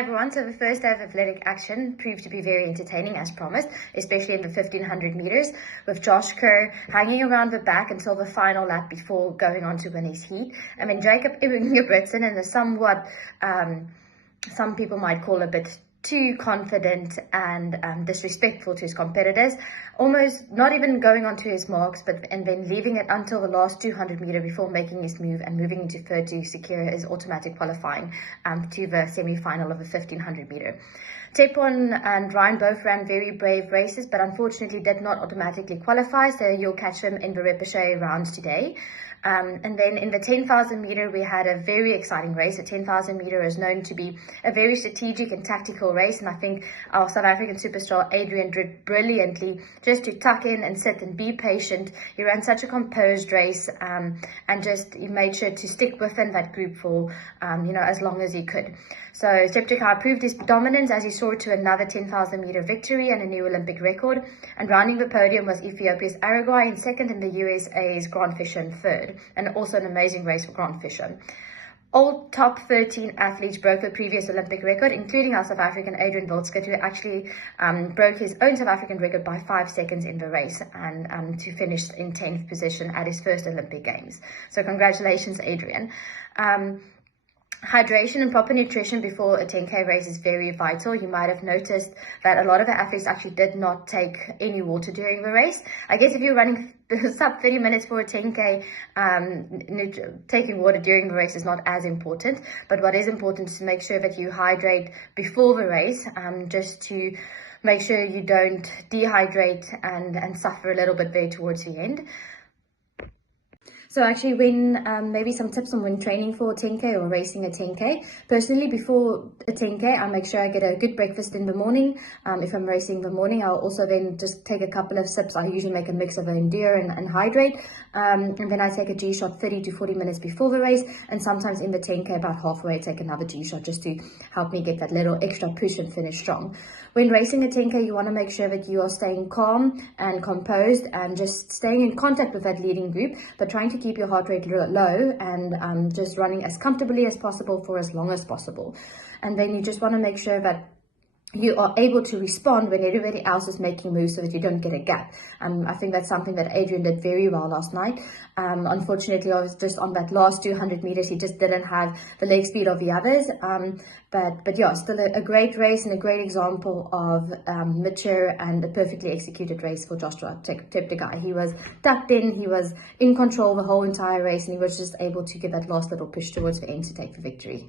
Hi everyone, so the first day of athletic action proved to be very entertaining as promised, especially in the 1500 meters, with Josh Kerr hanging around the back until the final lap before going on to win his heat. I mean, Jacob Ingebrigtsen in the somewhat, some people might call a bit too confident and disrespectful to his competitors, almost not even going on to his marks, and then leaving it until the last 200 meter before making his move and moving into third to secure his automatic qualifying to the semi-final of the 1500 meter. Tepon and Ryan both ran very brave races, but unfortunately did not automatically qualify, so you'll catch them in the repechage rounds today. And then in the 10,000 meter, we had a very exciting race. The 10,000 meter is known to be a very strategic and tactical race, and I think our South African superstar Adriaan did brilliantly just to tuck in and sit and be patient. He ran such a composed race, and just he made sure to stick within that group for as long as he could. So Cheptegei proved his dominance as he soared to another 10,000 meter victory and a new Olympic record. And rounding the podium was Ethiopia's Aragwai in second and the USA's Grant Fisher in third. And also an amazing race for Grant Fisher. All top 13 athletes broke the previous Olympic record, including our South African Adriaan Wildschutt, who actually broke his own South African record by 5 seconds in the race and to finish in 10th position at his first Olympic Games. So congratulations, Adriaan. Hydration and proper nutrition before a 10K race is very vital. You might have noticed that a lot of the athletes actually did not take any water during the race. I guess if you're running sub 30 minutes for a 10K, taking water during the race is not as important. But what is important is to make sure that you hydrate before the race, just to make sure you don't dehydrate and suffer a little bit there towards the end. So actually maybe some tips on when training for a 10K or racing a 10K. Personally, before a 10K, I make sure I get a good breakfast in the morning. If I'm racing in the morning, I'll also then just take a couple of sips. I usually make a mix of endure and hydrate. And then I take a G-shot 30 to 40 minutes before the race. And sometimes in the 10K, about halfway, I take another G-shot just to help me get that little extra push and finish strong. When racing a 10K, you want to make sure that you are staying calm and composed and just staying in contact with that leading group, but trying to keep your heart rate low and just running as comfortably as possible for as long as possible. And then you just want to make sure that you are able to respond when everybody else is making moves so that you don't get a gap. I think that's something that Adriaan did very well last night. Unfortunately, I was just on that last 200 meters. He just didn't have the leg speed of the others. But yeah, still a great race and a great example of mature and a perfectly executed race for Joshua Cheptegei. He was tucked in, he was in control the whole entire race, and he was just able to give that last little push towards the end to take the victory.